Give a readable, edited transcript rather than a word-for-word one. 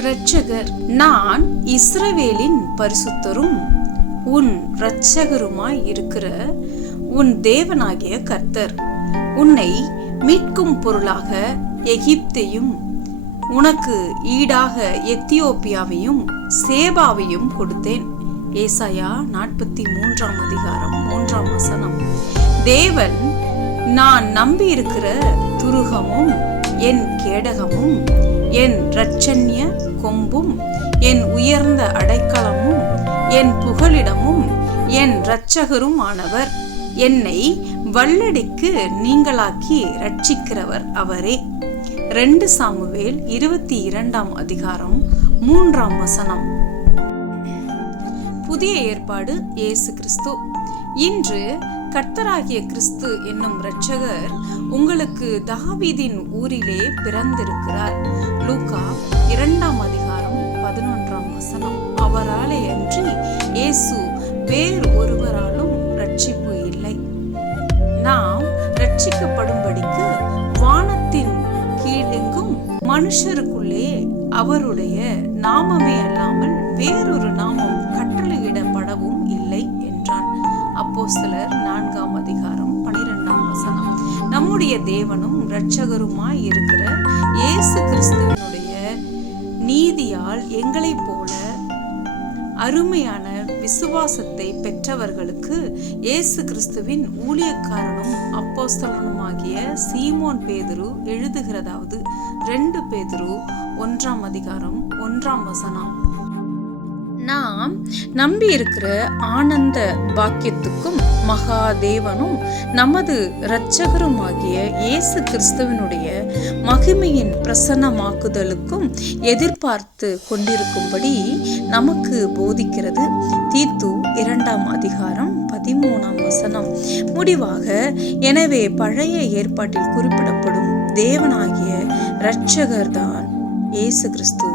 இரட்சகர், நான் இஸ்ரவேலின் பரிசுத்தரும் உன் இரட்சகருமாய் இருக்கிற உன் தேவனாகிய கர்த்தர். உன்னை மீட்கும் பொருளாக எகிப்தையும் உனக்கு ஈடாக எத்தியோப்பியாவையும் சேபாவையும் கொடுத்தேன். ஏசாயா 43:3. தேவன் நான் நம்பியிருக்கிற துருகமும் என் கேடகமும் என் இரட்சண்ய கொம்பும் என் உயர்ந்த அடைக்கலமும் என் புகலிடமும் என் இரட்சகரும் ஆனவர். என்னை வல்லடிக்கு நீங்களாக்கி ரட்சிக்கிறவர் அவரே. 2 சாமுவேல் 22:3. புதிய ஏற்பாடு இயேசு கிறிஸ்து. இன்று கர்த்தராகிய கிறிஸ்து என்னும் இரட்சகர் உங்களுக்கு தாவீதின் ஊரிலே பிறந்திருக்கிறார். லூக்கா 2:11. அவராலே அன்றி இயேசு வேறு ஒருவராலும் ரட்சிப்பு இல்லை. நாம் ரட்சிக்கப்படும்படிக்கு வானத்தின் கீழெங்கும் மனுஷருக்குள்ளே அவருடைய நாமமே அல்லாமல் வேறொரு நாமம் கட்டளையிடப்படவும் இல்லை என்றான். அப்போஸ்தலர் 4:12. நம்முடைய தேவனும் இரட்சகருமாய் இருக்கிற இயேசு கிறிஸ்துவினுடைய நீதியால் எங்களைப் போல அருமையான விசுவாசத்தை பெற்றவர்களுக்கு இயேசு கிறிஸ்துவின் ஊழியக்காரனும் அப்போஸ்தலனுமாகிய சீமோன் பேதுரு எழுதுகிறதாவது 2 பேதுரு 1:1. நாம் நம்பி இருக்கிற ஆனந்த பாக்கியத்துக்கும் மகாதேவனும் நமது இரட்சகருமாகிய இயேசு கிறிஸ்துவினுடைய மகிமையின் பிரசன்னமாக்குதலுக்கும் எதிர்பார்த்து கொண்டிருக்கும்படி நமக்கு போதிக்கிறது. தீத்து 2:13. முடிவாக, எனவே பழைய ஏற்பாட்டில் குறிப்பிடப்படும் தேவனாகிய இரட்சகர்தான் இயேசு கிறிஸ்து